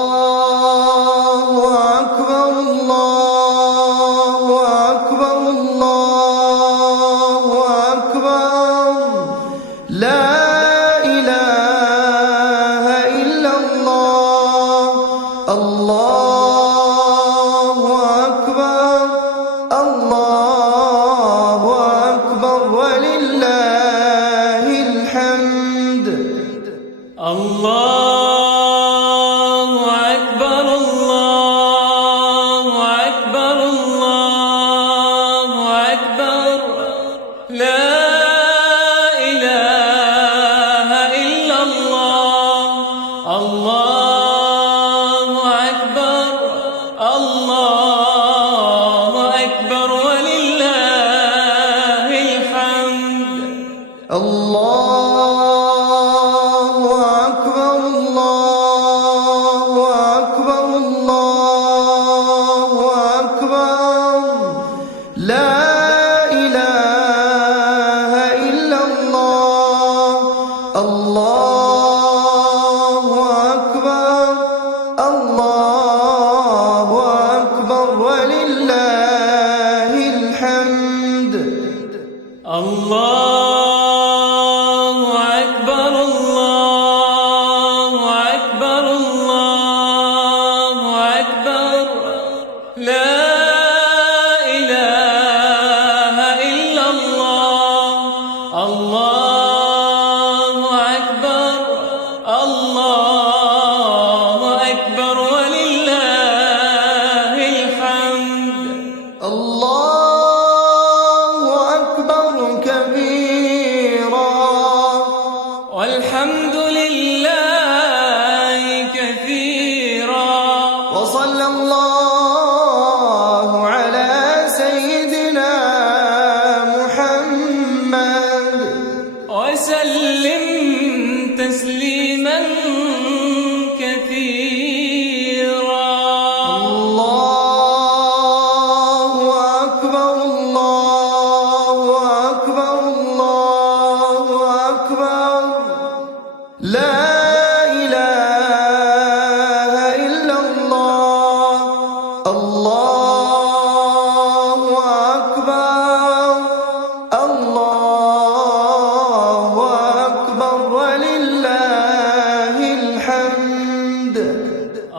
الله أكبر الله أكبر الله أكبر لا إله إلا الله الله أكبر الله أكبر ولله الحمد الله أكبر الله أكبر الله أكبر لا إله إلا الله الله أكبر الله أكبر ولله الحمد الله أكبر الله أكبر الله أكبر لا إله إلا الله الله أكبر الله أكبر ولله الحمد الله أكبر الله أكبر الله أكبر لا إله إلا الله الله أكبر الله أكبر ولله الحمد الله أكبر كبيرا والحمد لله كثيرا وصلى الله على سيدنا محمد وسلم تسليما كثيرا الله أكبر الله أكبر الله أكبر لا إله إلا الله الله أكبر الله أكبر ولله الحمد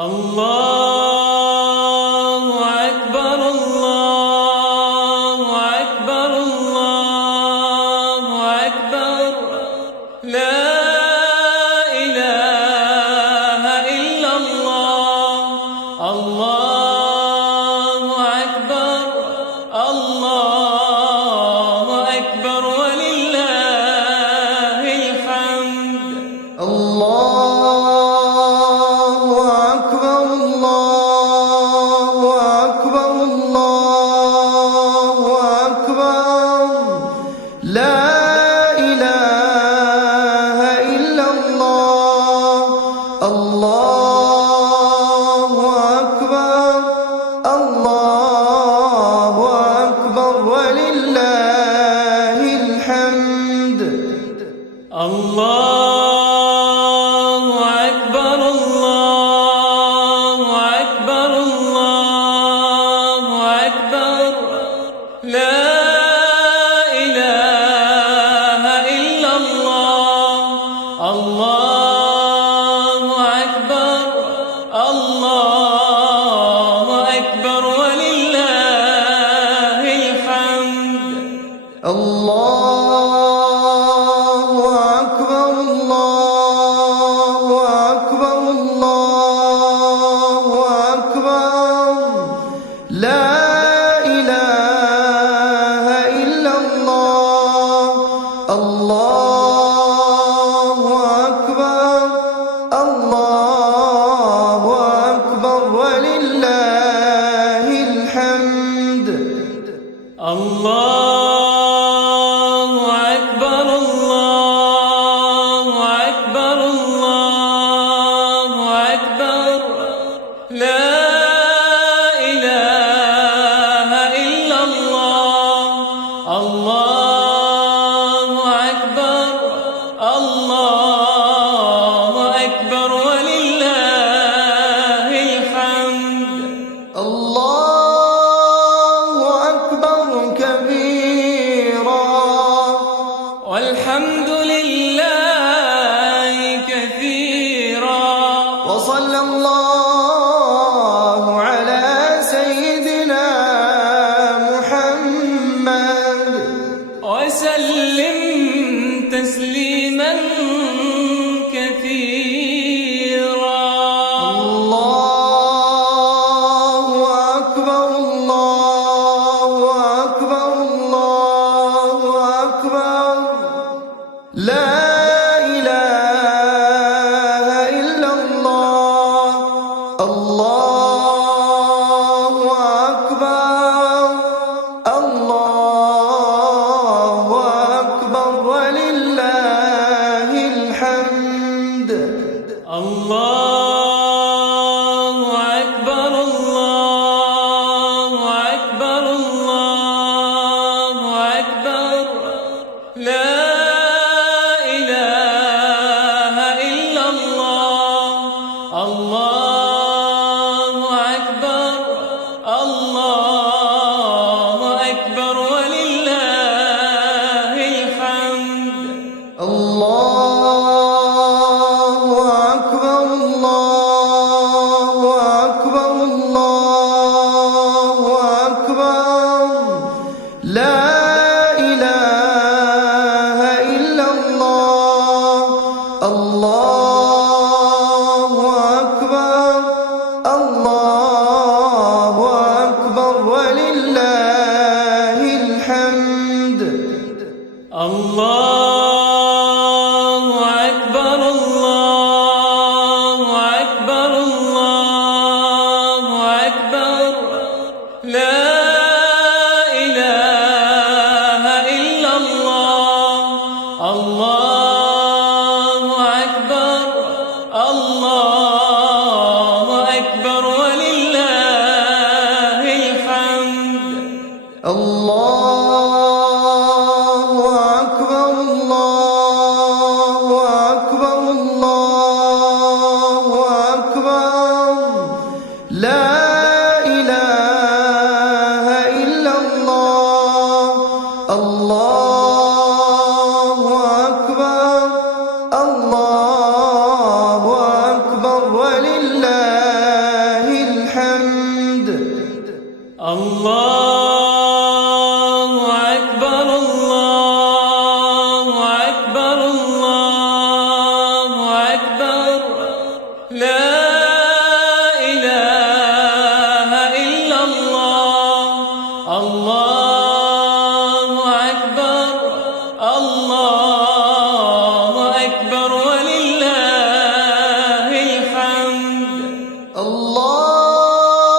الله أكبر الله أكبر الله أكبر لا إله إلا الله الله أكبر الله أكبر ولله الحمد الله أكبر الله أكبر الله أكبر لا إله إلا الله الله أكبر الله أكبر ولله الحمد الله أكبر الله أكبر الله أكبر لا إله إلا الله الله أكبر وصلى الله على سيدنا محمد وسلم تسليما كثيرا. الله أكبر الله أكبر الله أكبر لا إله إلا الله. الله أكبر الله أكبر ولله الحمد. الله أكبر الله أكبر الله أكبر لا إله إلا الله. الله أكبر الله أكبر ولله الحمد. الله أكبر الله أكبر الله أكبر لا إله إلا الله. الله أكبر الله أكبر ولله الحمد. الله أكبر الله أكبر الله أكبر لا إله إلا الله. الله أكبر الله أكبر ولله الحمد. الله أكبر الله أكبر الله أكبر لا إله إلا الله. الله أكبر الله أكبر ولله الحمد. الله أكبر الله أكبر الله أكبر لا إله إلا الله. الله أكبر الله أكبر ولله الحمد. الله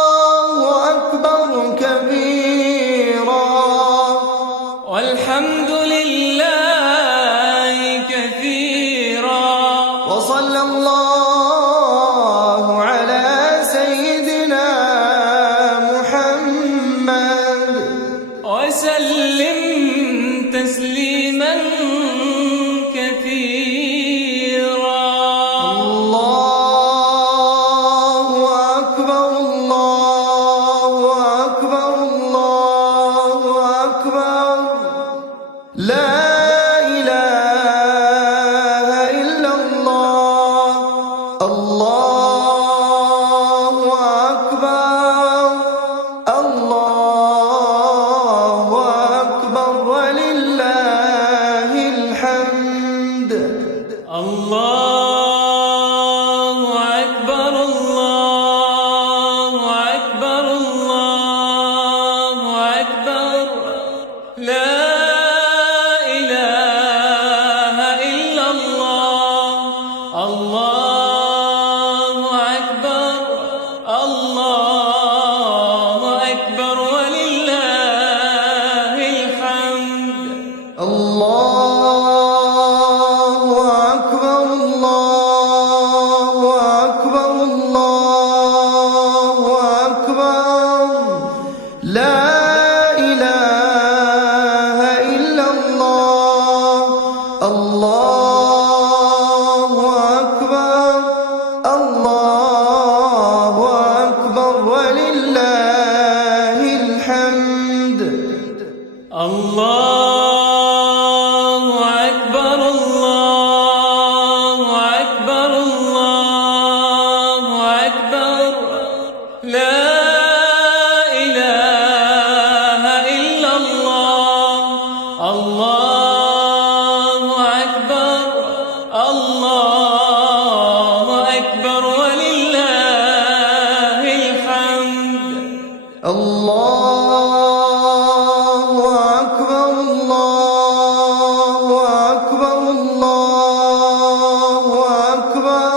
الله أكبر الله أكبر الله أكبر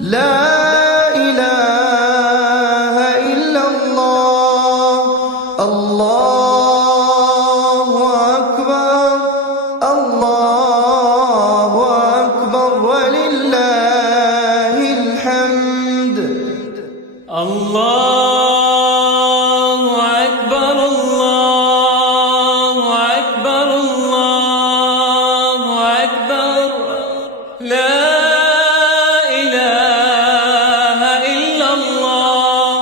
لا إله إلا الله الله أكبر الله أكبر ولله الحمد الله أكبر الله أكبر الله أكبر لا إله إلا الله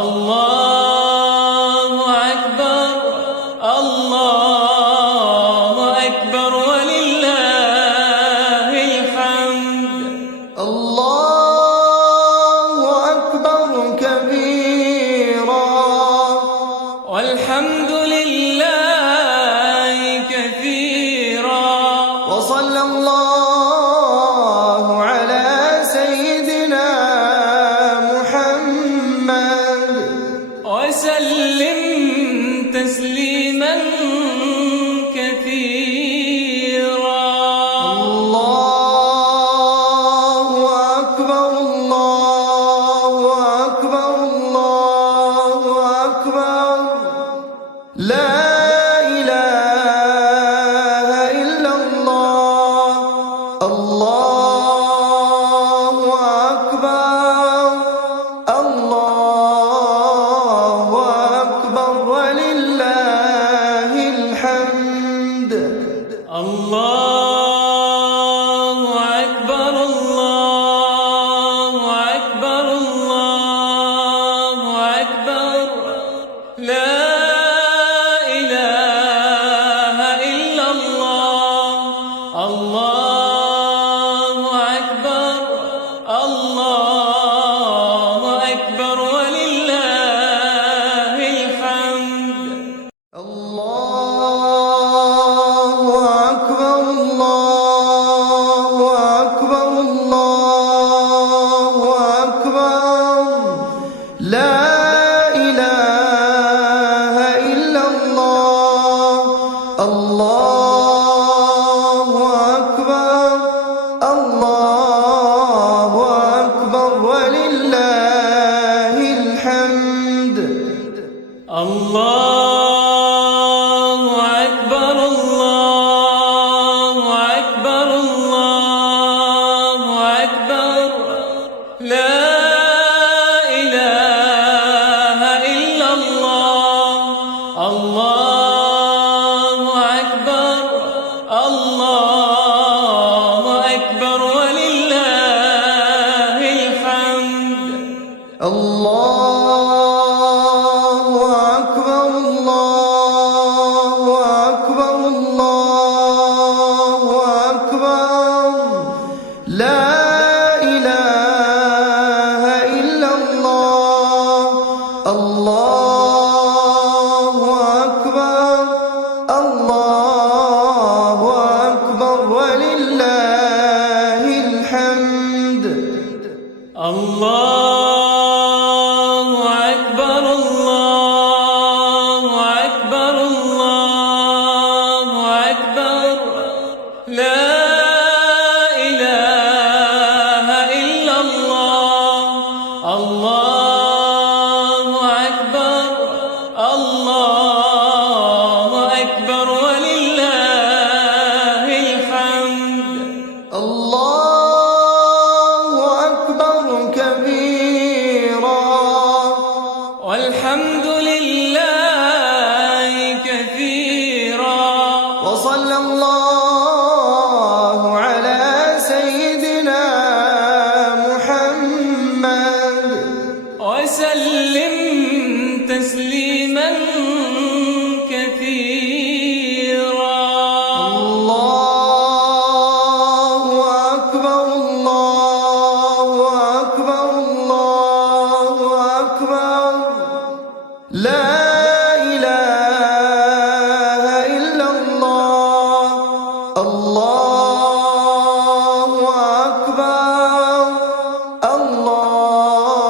الله أكبر الله أكبر ولله الحمد الله أكبر كبيرا والحمد لله كثيرا وصلى الله على سيدنا محمد وسلم تسليما كثيرا الله أكبر الله أكبر الله أكبر لا إله إلا الله الله أكبر الله أكبر ولله الحمد الله أكبر الله أكبر الله أكبر لا إله إلا الله الله أكبر الله أكبر ولله الحمد الله أكبر الله أكبر الله أكبر لا إله إلا الله الله أكبر الله أكبر ولله الحمد الله أكبر الله أكبر الله أكبر لا إله إلا الله الله أكبر الله أكبر ولله الحمد الله أكبر الله أكبر الله أكبر لا إله إلا الله الله أكبر الله أكبر ولله الحمد الله أكبر الله أكبر الله أكبر لا إله إلا الله الله أكبر الله أكبر ولله الحمد الله أكبر كبيرا والحمد لله كثيرا وصلى الله على سيدنا محمد وسلم تسليما كثيرا الله أكبر الله أكبر الله أكبر لا إله إلا الله الله أكبر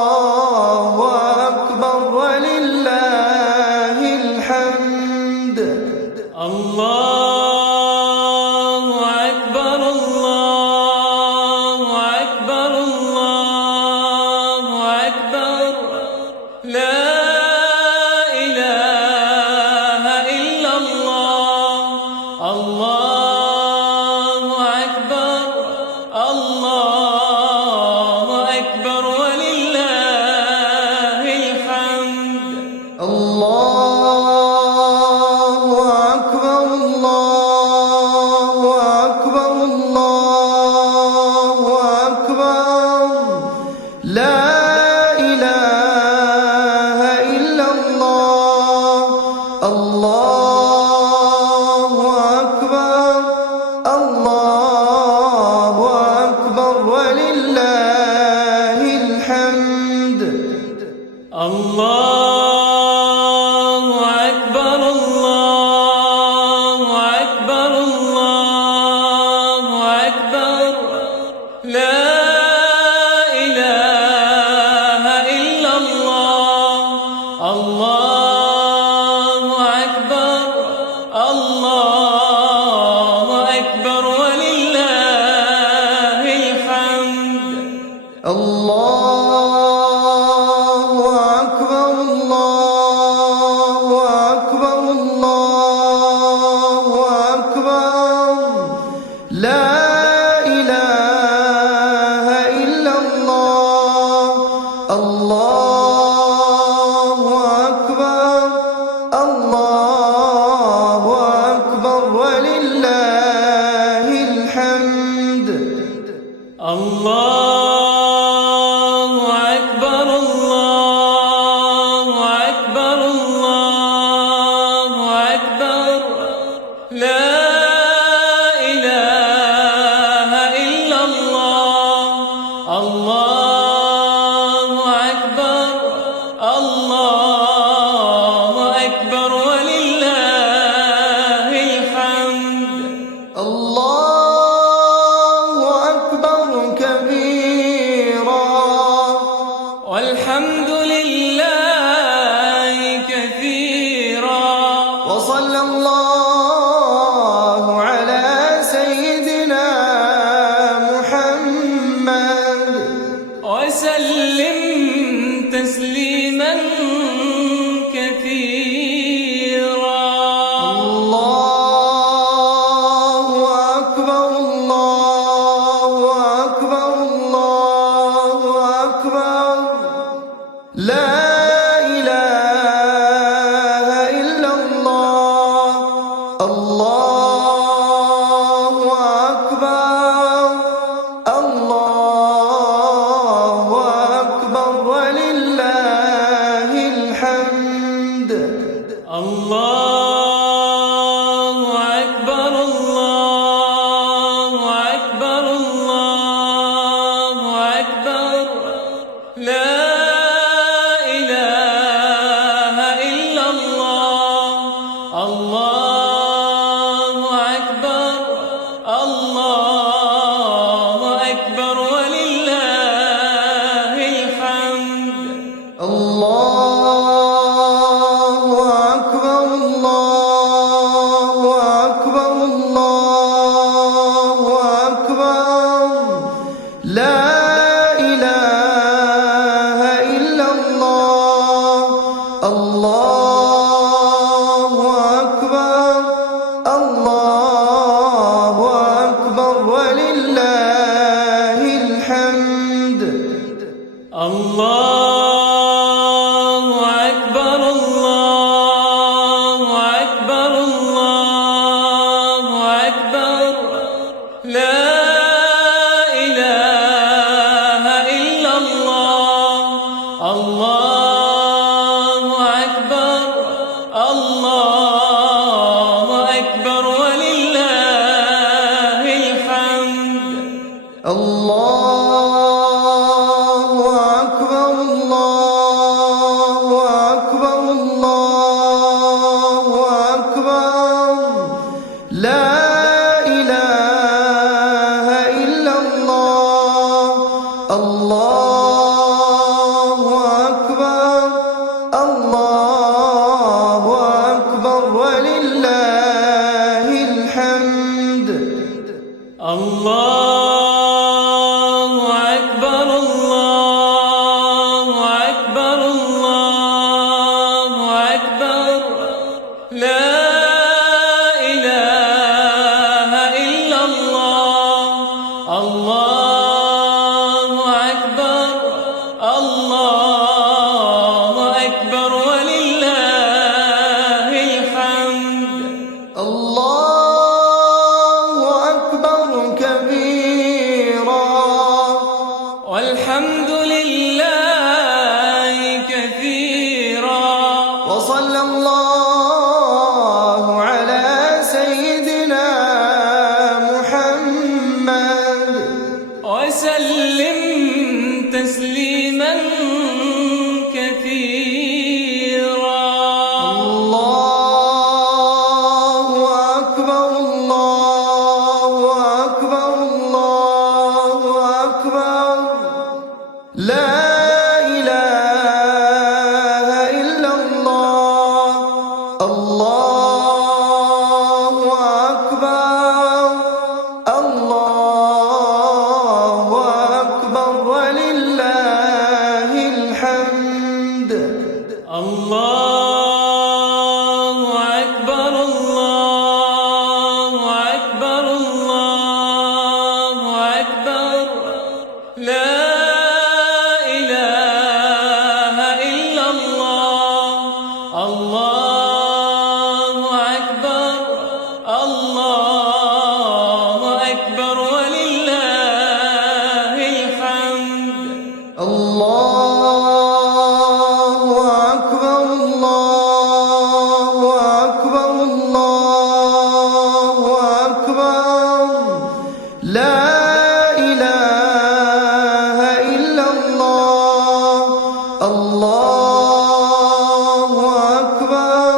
الله لا إله إلا الله. الله أكبر الله أكبر ولله الحمد. الله أكبر الله أكبر الله أكبر لا إله إلا الله. الله أكبر الله أكبر ولله الحمد. الله أكبر الله أكبر الله أكبر لا إله إلا الله. الله أكبر الله أكبر ولله الحمد. الله أكبر الله أكبر الله أكبر لا إله إلا الله. الله أكبر الله أكبر ولله الحمد. الله أكبر كبيرا والحمد لله كثيرا وصلى الله على سيدنا محمد وسلم تسليما كثيرا. الله أكبر الله أكبر الله أكبر لا إله إلا الله. الله أكبر الله أكبر ولله الحمد. الله أكبر الله أكبر الله أكبر لا إله إلا الله. الله أكبر الله أكبر ولله الحمد. الله أكبر الله أكبر الله أكبر لا إله إلا الله. الله أكبر الله أكبر ولله الحمد. الله أكبر الله أكبر الله أكبر لا إله إلا الله. الله أكبر الله أكبر ولله الحمد. الله أكبر الله أكبر الله أكبر لا إله إلا الله. الله أكبر والحمد لله كثيرا وصلى الله على سيدنا محمد وسلم تسليما كثيرا. الله أكبر الله أكبر الله أكبر لا إله إلا الله. الله أكبر الله أكبر ولله الحمد. الله أكبر الله أكبر الله أكبر لا إله إلا الله. الله أكبر الله أكبر ولله الحمد. الله أكبر الله أكبر الله أكبر لا إله إلا الله. الله أكبر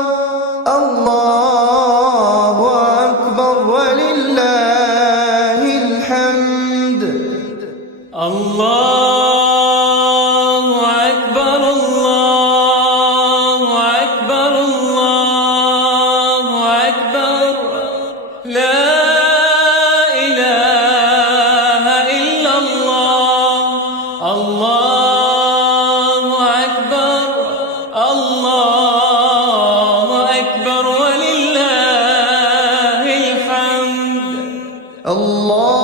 الله أكبر ولله الحمد. الله أكبر الله أكبر الله أكبر لا إله إلا الله. الله أكبر الله أكبر ولله الحمد. الله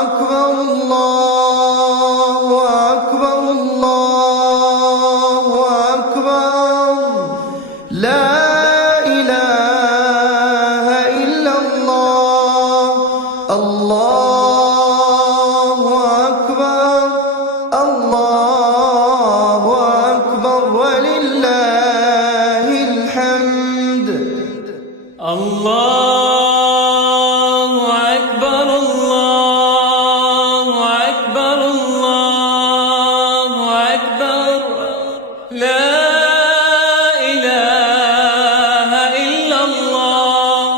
أكبر الله أكبر الله أكبر لا إله إلا الله. الله أكبر الله أكبر ولله الحمد. الله أكبر الله أكبر الله أكبر لا إله إلا الله.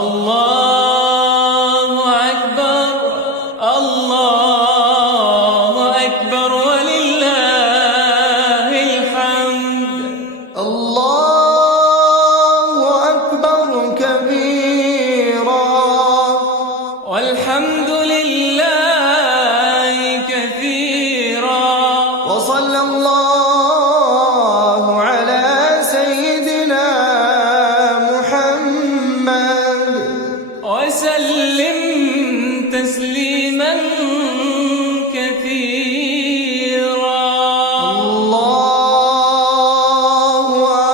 الله أكبر الله أكبر ولله الحمد. الله أكبر كبيرا والحمد لله كثيرا وصلى الله على سيدنا محمد وسلم تسليما كثيرا. الله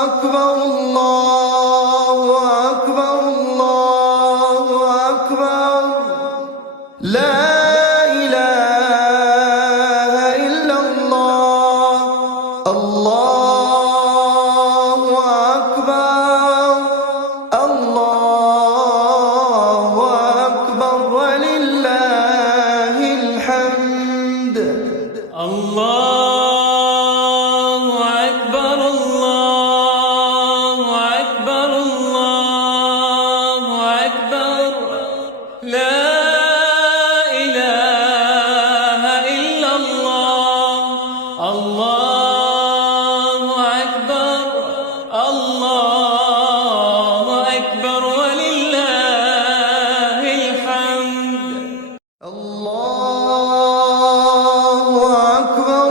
أكبر الله أكبر الله أكبر لا إله إلا الله. الله أكبر الله أكبر ولله الحمد. الله أكبر الله أكبر الله أكبر لا إله إلا الله. الله أكبر الله أكبر ولله الحمد. الله أكبر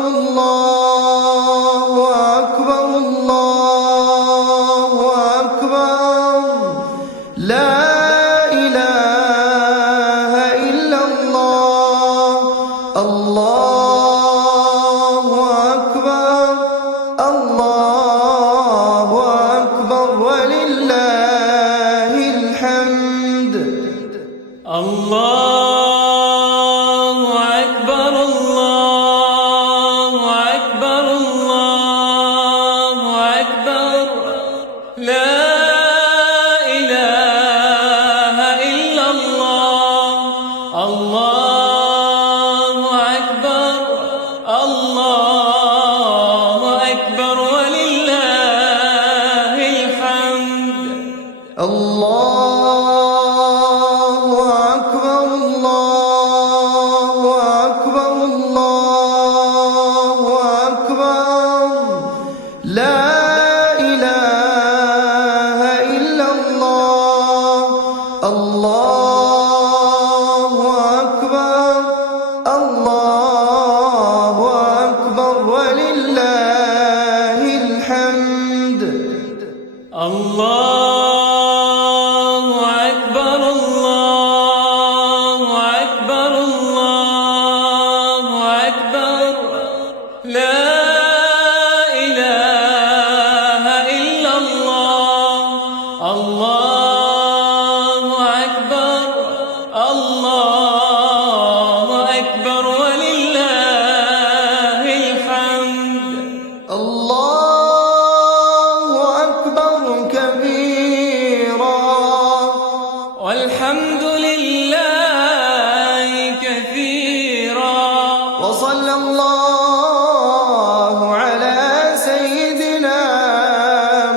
وصلى الله على سيدنا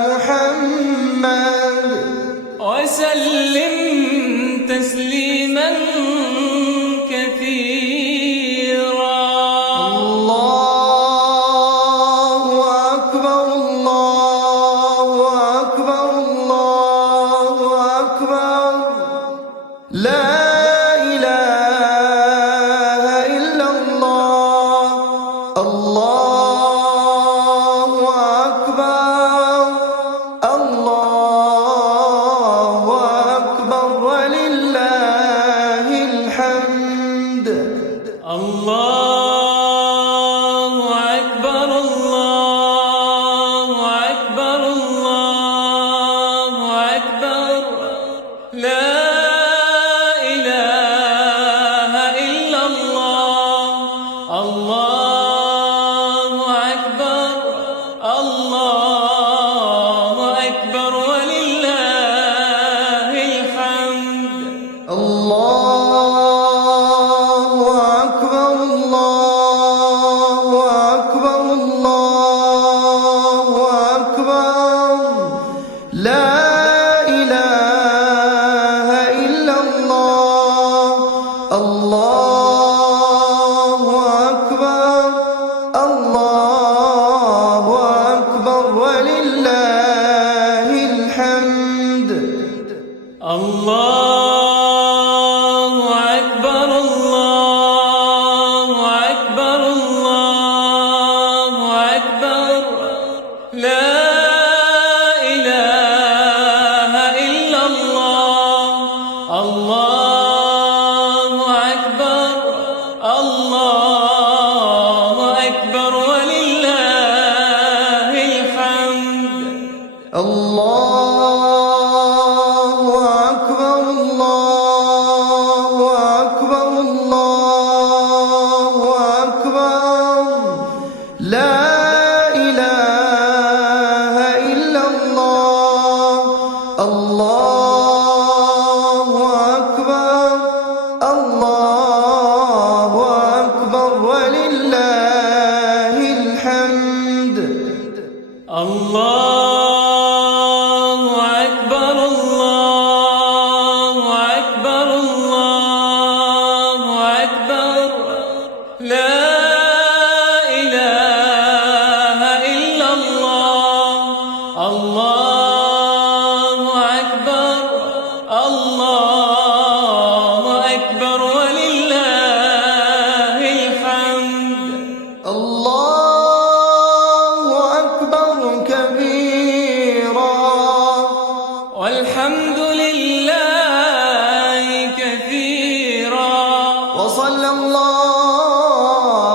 محمد وسلم تسليما كثيرا. الله أكبر الله أكبر الله أكبر لا إله إلا الله. الله أكبر الله أكبر ولله الحمد. الله أكبر الله أكبر الله أكبر لا إله إلا الله. الله أكبر الله أكبر ولله الحمد. الله أكبر الله أكبر الله أكبر لا إله إلا الله. الله أكبر الله أكبر ولله الحمد. الله أكبر الله أكبر الله أكبر لا إله إلا الله. الله أكبر الله أكبر ولله الحمد. الله أكبر الله أكبر الله أكبر لا إله إلا الله. الله أكبر الله أكبر ولله الحمد. الله أكبر الله أكبر الله أكبر لا إله إلا الله. الله أكبر الله أكبر ولله الحمد. الله أكبر كبيرا والحمد لله كثيرا. وصلى الله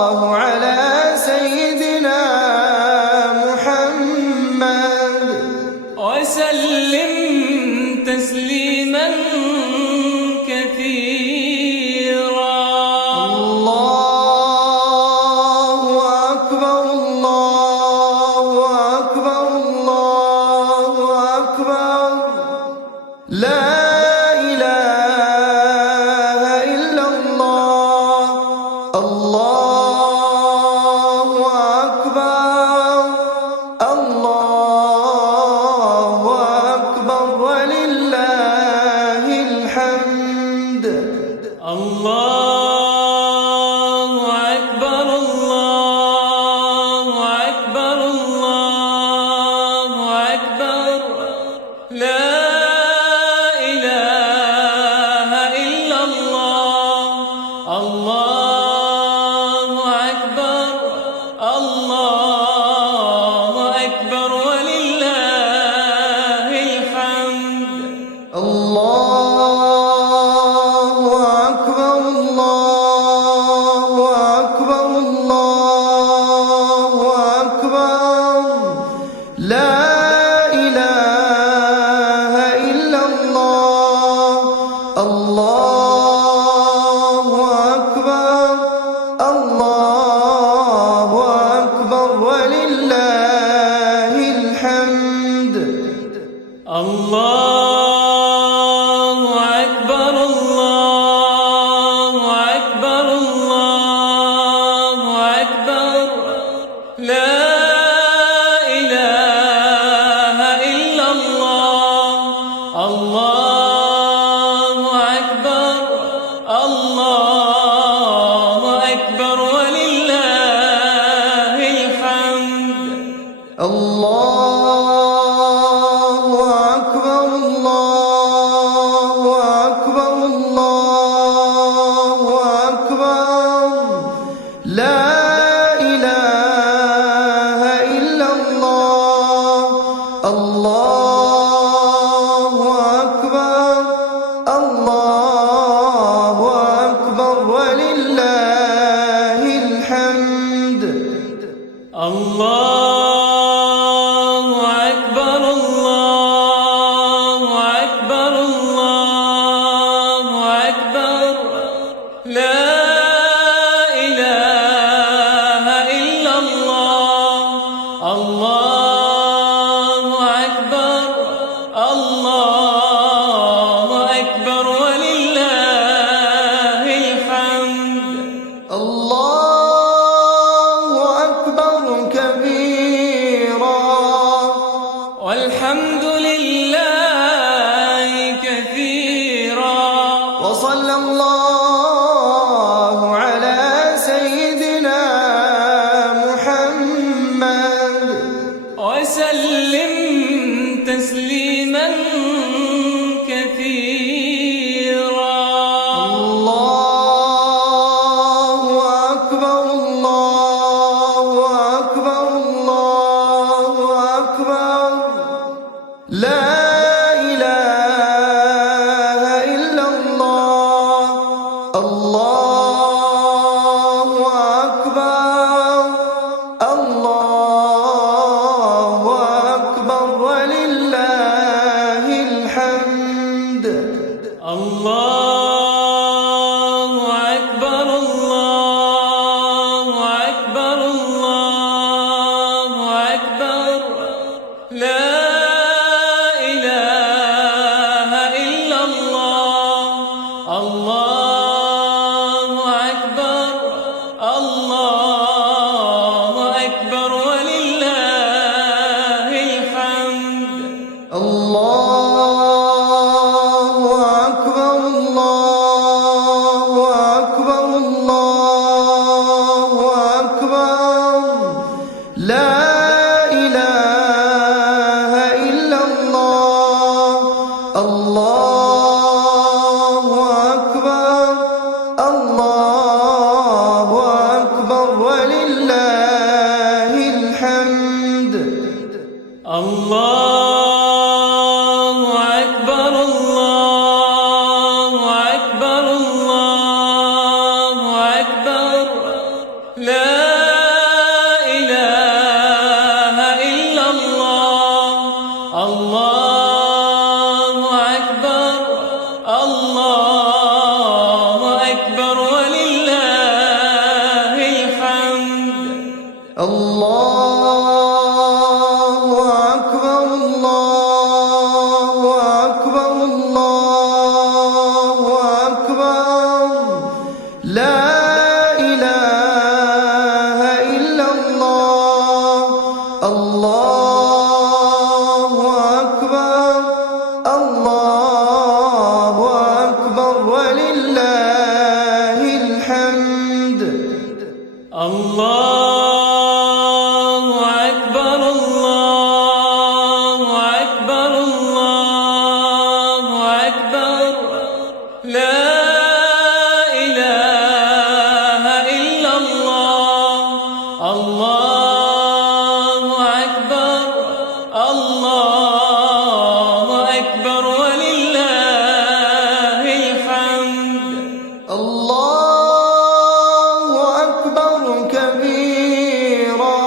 الله أكبر الله أكبر الله أكبر لا إله إلا الله الله أكبر الله أكبر ولله الحمد الله أكبر الله أكبر الله أكبر لا إله إلا الله الله أكبر الله أكبر ولله الحمد الله أكبر كبيرا والحمد لله كثيرا وصلى الله على سيدنا محمد وسلم تسليما كثيرا الله أكبر الله أكبر الله أكبر لا إله إلا الله الله أكبر الله أكبر ولله الحمد الله أكبر الله أكبر الله أكبر لا إله إلا الله الله أكبر الله أكبر ولله الحمد الله أكبر الله أكبر الله أكبر لا إله إلا الله الله أكبر الله أكبر ولله الحمد الله أكبر الله أكبر الله أكبر لا إله إلا الله الله أكبر الله أكبر ولله الحمد الله أكبر الله أكبر الله أكبر لا إله إلا الله الله أكبر الله أكبر ولله الحمد الله أكبر الله أكبر الله أكبر لا إله إلا الله الله أكبر الله أكبر ولله الحمد الله أكبر كبيرا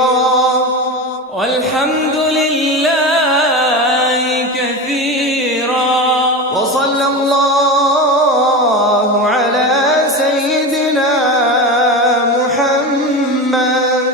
والحمد لله كثيرا وصلى الله على سيدنا محمد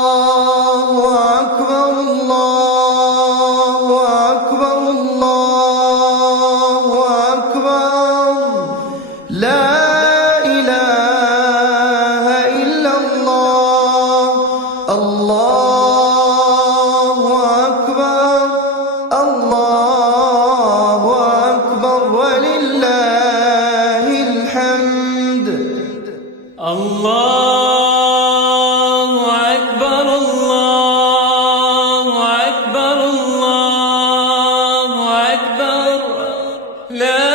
الله أكبر الله أكبر الله أكبر لا إله إلا الله الله أكبر الله أكبر ولله الحمد الله أكبر الله أكبر الله أكبر لا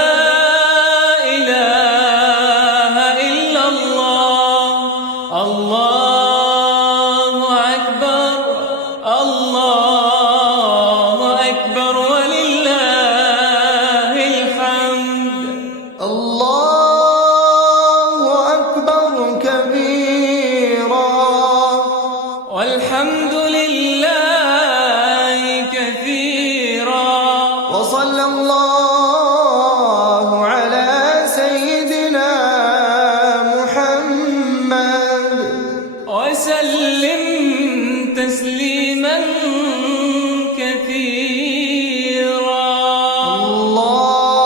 إله إلا الله الله أكبر الله أكبر ولله الحمد الله أكبر كبيرا والحمد لله كثيرا وصلى الله على سيدنا محمد وسلم تسليما كثيرا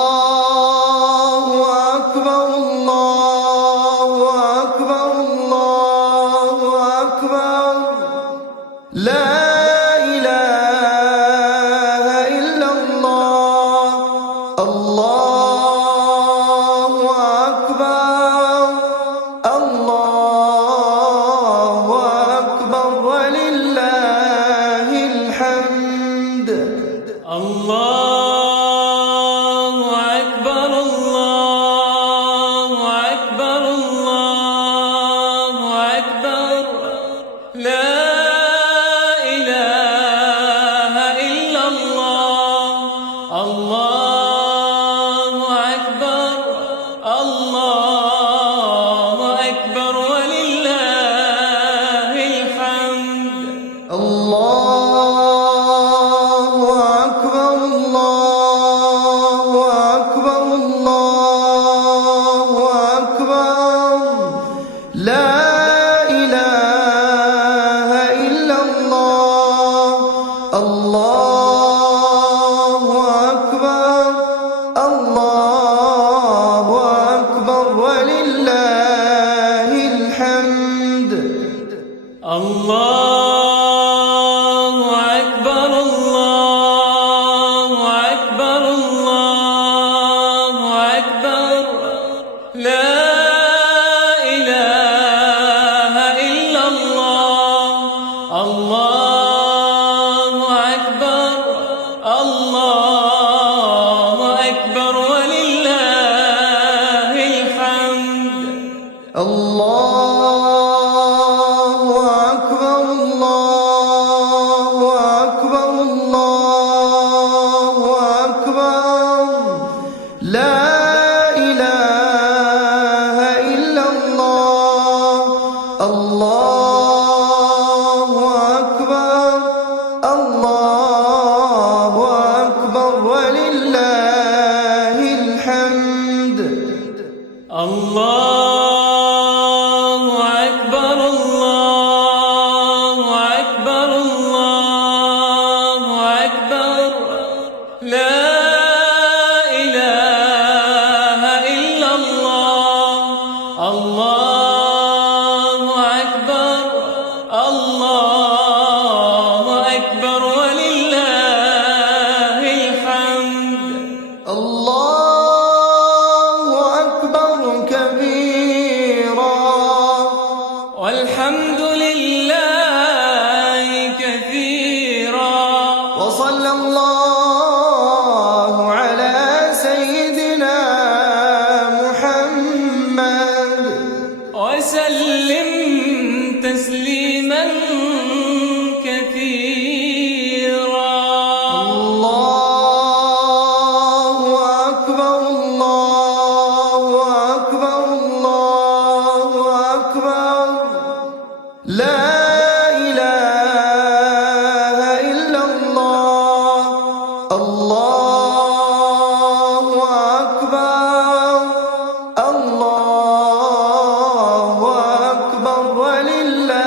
الله أكبر الله أكبر الله أكبر لا إله إلا الله الله أكبر الله أكبر ولله الحمد الله أكبر الله أكبر الله أكبر لا إله إلا الله الله أكبر الله أكبر ولله الحمد الله أكبر الله أكبر الله أكبر لا إله إلا الله الله أكبر الله أكبر ولله الحمد الله أكبر الله أكبر الله أكبر لا إله إلا الله الله أكبر الله أكبر ولله الحمد الله أكبر الله أكبر الله أكبر لا إله إلا الله الله أكبر الله أكبر ولله الحمد الله أكبر الله أكبر الله أكبر لا إله إلا الله الله أكبر الله أكبر ولله الحمد الله أكبر كبيرا والحمد لله كثيرا وصلى الله على سيدنا محمد وسلم تسليما كثيرا الله أكبر الله أكبر الله أكبر لا إله إلا الله الله أكبر الله أكبر ولله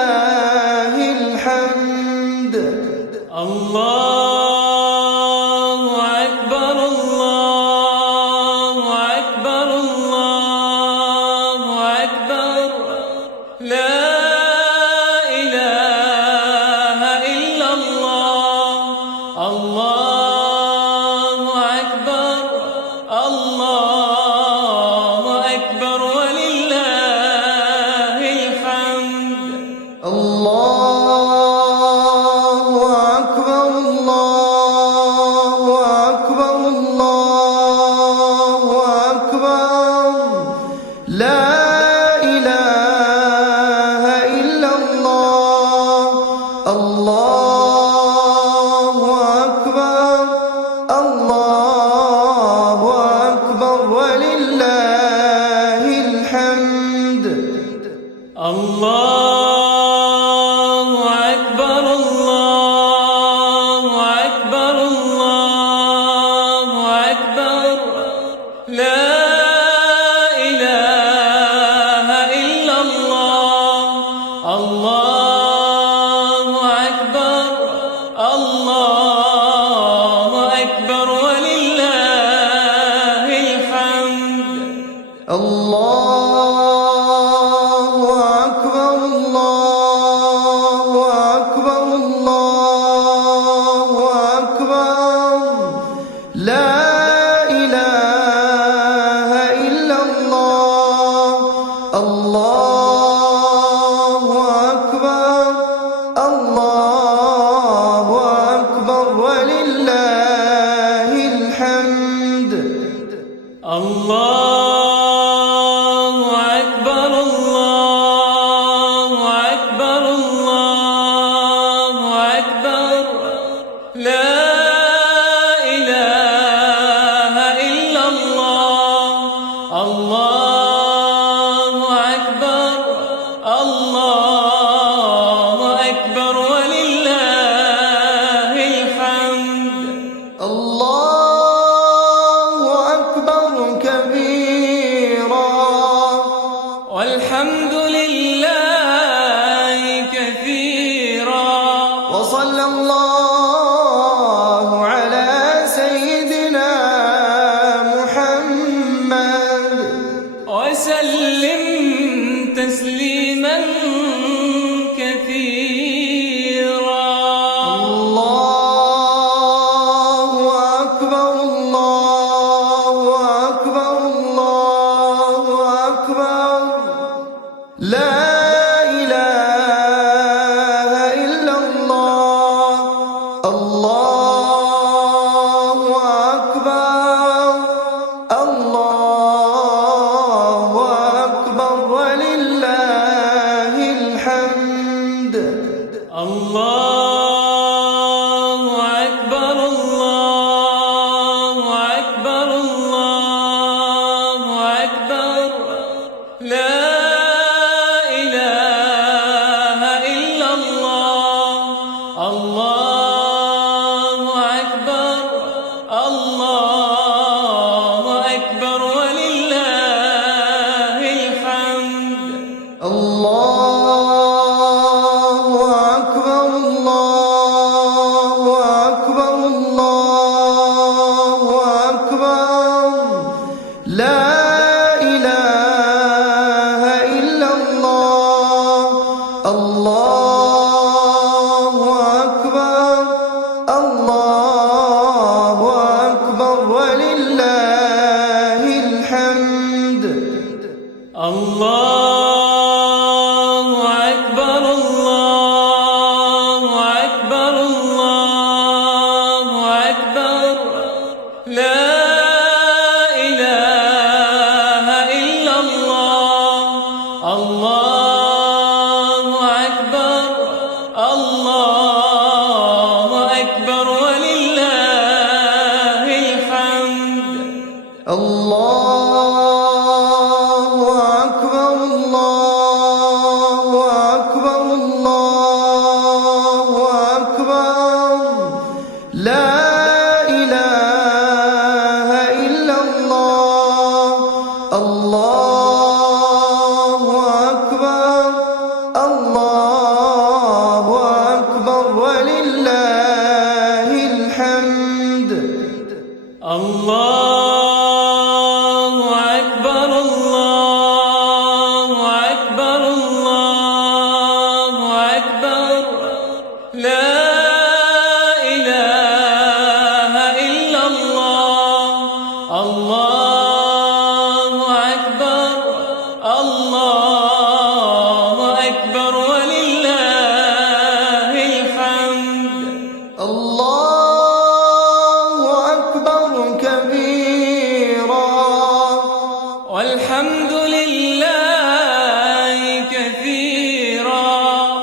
الله أكبر الله أكبر الله أكبر لا إله إلا الله الله أكبر الله أكبر ولله الحمد الله أكبر الله أكبر الله أكبر لا إله إلا الله الله أكبر الله أكبر ولله الحمد الله أكبر الله أكبر الله أكبر لا إله إلا الله الله أكبر الله أكبر ولله الحمد الله أكبر الله أكبر الله أكبر لا إله إلا الله الله أكبر الله أكبر ولله الحمد الله أكبر كبيرا والحمد لله كثيرا وصلى الله على سيدنا محمد وسلم تسليما كثيرا الله أكبر الله أكبر الله أكبر لا إله إلا الله الله أكبر الله أكبر ولله الحمد الله أكبر الله أكبر الله أكبر لا إله إلا الله الله أكبر الله أكبر ولله الحمد الله أكبر الله أكبر الله أكبر لا إله إلا الله الله أكبر الله أكبر ولله الحمد الله أكبر الله أكبر الله أكبر لا إله إلا الله الله أكبر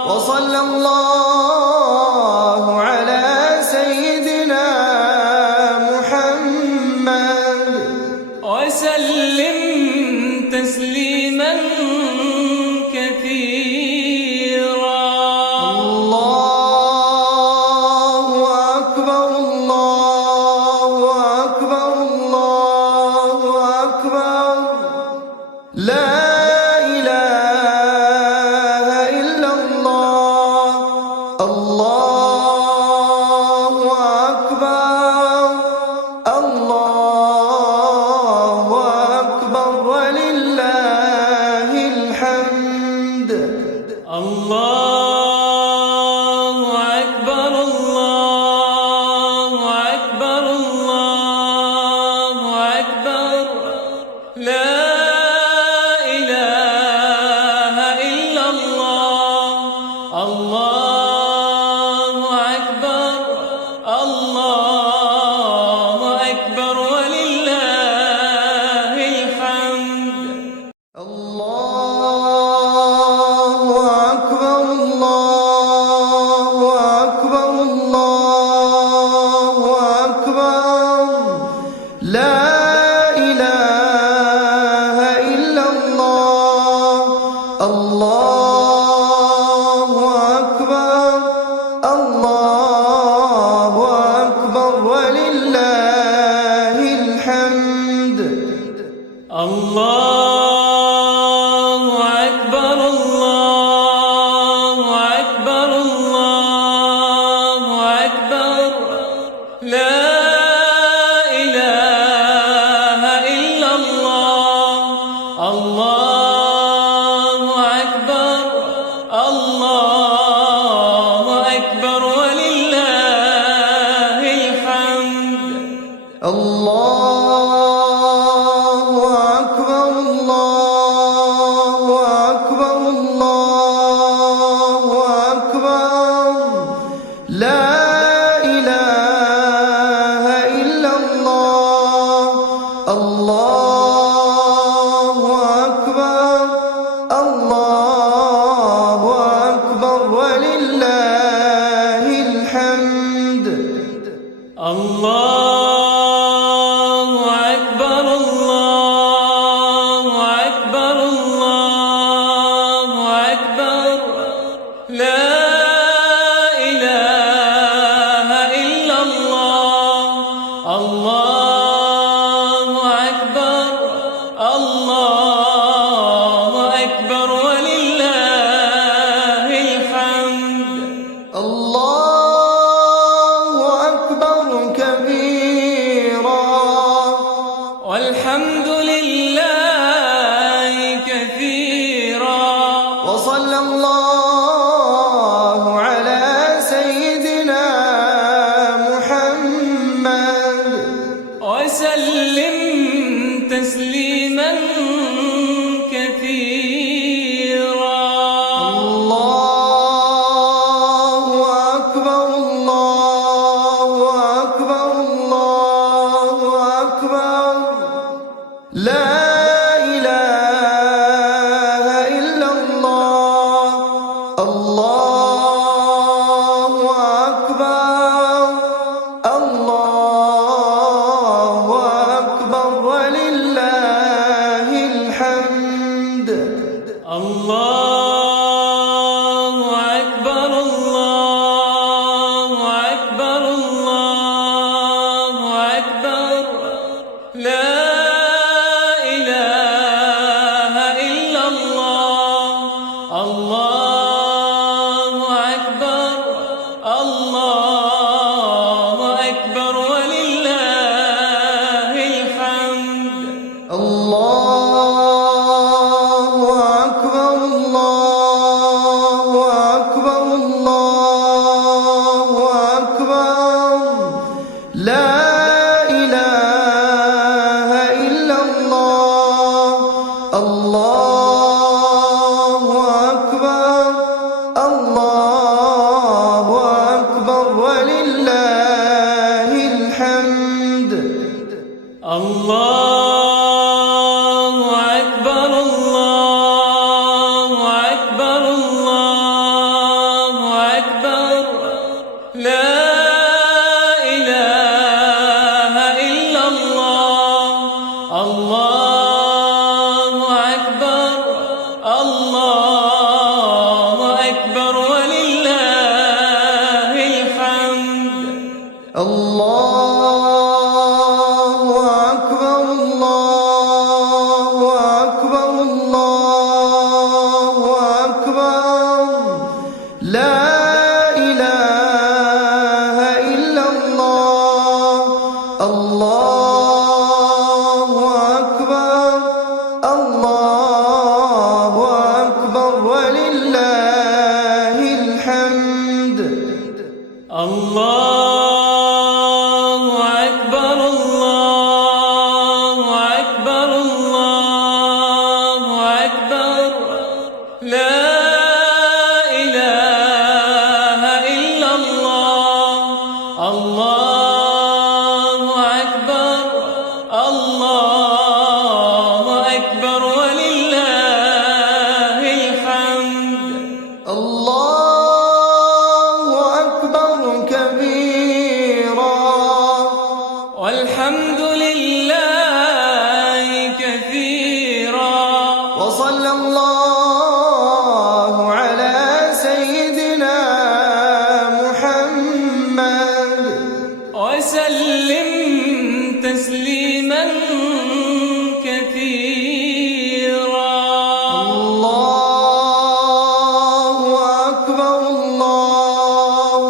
وصلى الله على سيدنا محمد وسلم تسليما كثيرا. الله أكبر الله أكبر الله أكبر لا إله إلا الله. الله أكبر الله أكبر ولله الحمد. الله أكبر الله أكبر الله أكبر لا إله إلا الله. الله أكبر الله أكبر ولله الحمد. الله أكبر الله أكبر الله أكبر لا إله إلا الله. الله أكبر الله أكبر ولله الحمد. الله أكبر الله أكبر الله أكبر لا إله إلا الله. الله أكبر الله أكبر ولله الحمد. الله أكبر الله أكبر الله أكبر لا إله إلا الله. الله أكبر الله أكبر ولله الحمد. الله أكبر الله أكبر الله أكبر لا إله إلا الله. الله أكبر الله أكبر ولله الحمد. الله أكبر كبيرا الله أكبر الله أكبر الله أكبر لا إله إلا الله الله أكبر الله أكبر ولله الحمد الله أكبر الله أكبر الله أكبر لا إله إلا الله الله أكبر الله أكبر ولله الحمد الله أكبر كبيرا والحمد لله كثيرا وصلى الله على سيدنا محمد وسلم تسليما كثيرا الله أكبر الله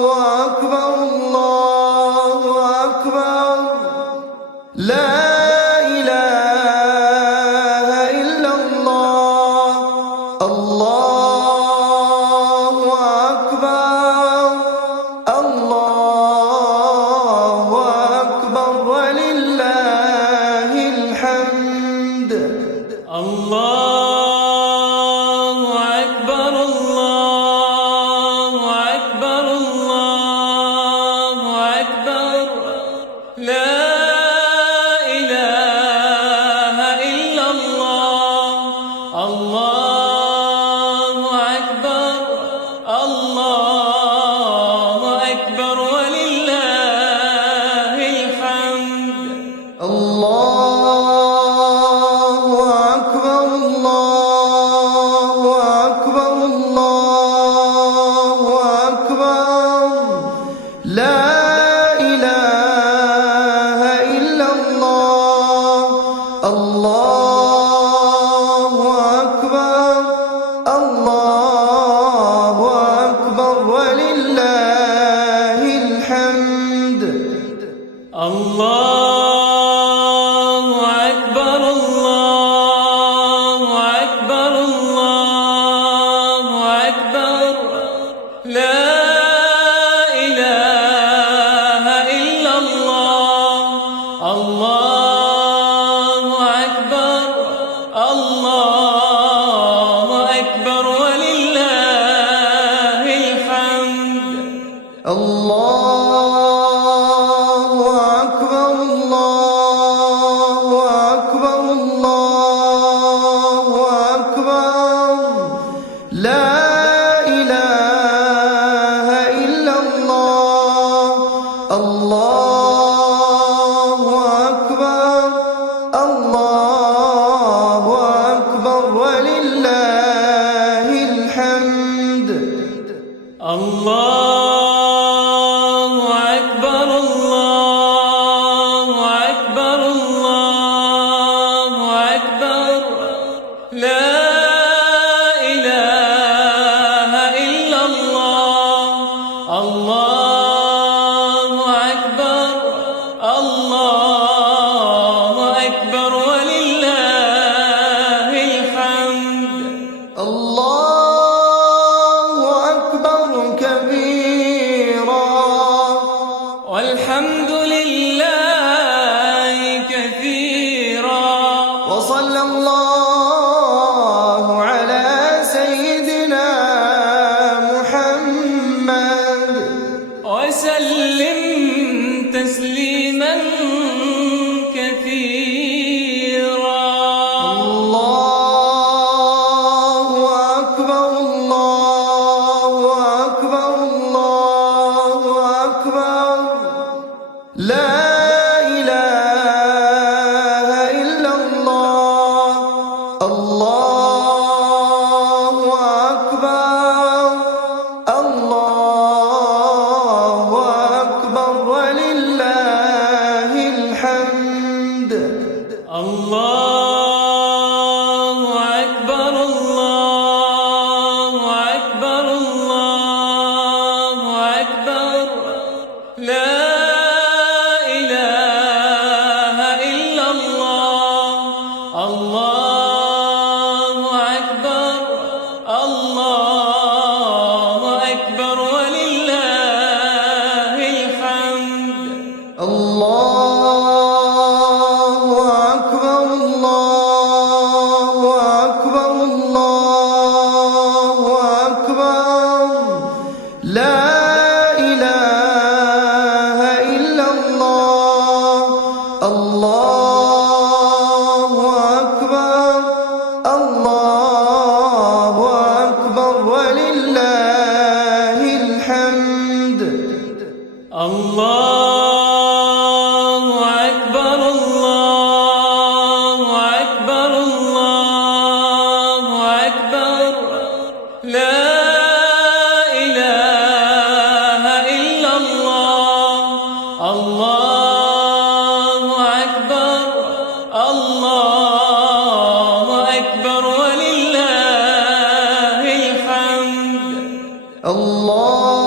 أكبر الله أكبر لا إله إلا الله الله أكبر الله أكبر ولله الحمد الله أكبر الله أكبر الله أكبر لا إله إلا الله الله أكبر الله أكبر ولله الحمد الله أكبر الله أكبر الله أكبر لا إله إلا الله الله أكبر الله أكبر ولله الحمد الله أكبر الله أكبر الله أكبر لا إله إلا الله الله أكبر الله أكبر ولله الحمد الله أكبر الله أكبر الله أكبر لا إله إلا الله الله أكبر الله أكبر ولله الحمد الله أكبر الله أكبر الله أكبر لا إله إلا الله الله أكبر الله أكبر ولله الحمد الله أكبر كبيرا والحمد لله كثيرا وصلى الله على سيدنا محمد وسلم تسليما كثيرا الله أكبر الله أكبر الله أكبر لا إله إلا الله الله أكبر الله أكبر ولله لا إله إلا الله. الله أكبر الله أكبر ولله الحمد. الله أكبر الله أكبر الله أكبر لا إله إلا الله. الله أكبر الله أكبر ولله الحمد. الله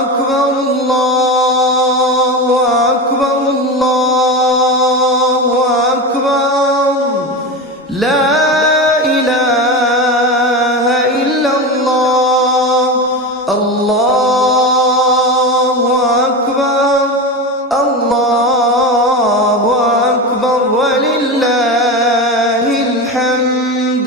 أكبر الله أكبر الله أكبر لا إله إلا الله. الله أكبر الله أكبر ولله الحمد.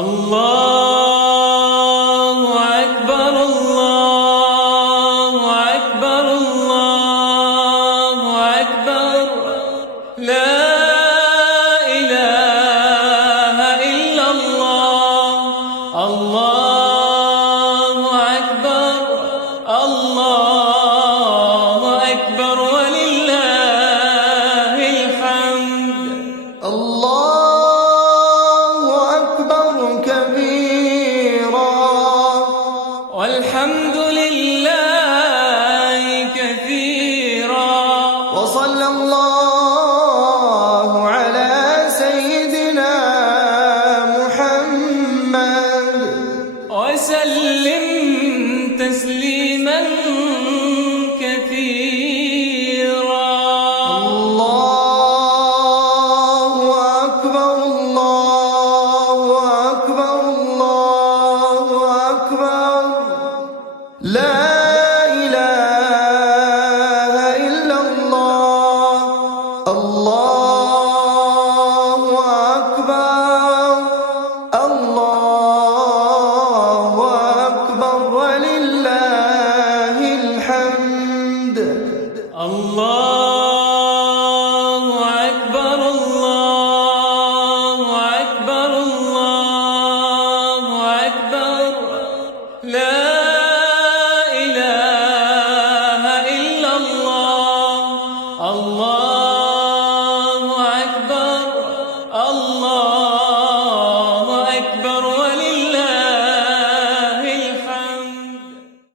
الله أكبر الله أكبر الله أكبر لا إله إلا الله. الله أكبر الله أكبر ولله الحمد. الله أكبر كبيرا والحمد لله كثيرا وصلى الله على سيدنا محمد وسلم تسليما كثيرا. الله أكبر الله أكبر الله أكبر لا إله إلا الله. الله أكبر الله أكبر ولله الحمد. الله أكبر الله أكبر الله أكبر لا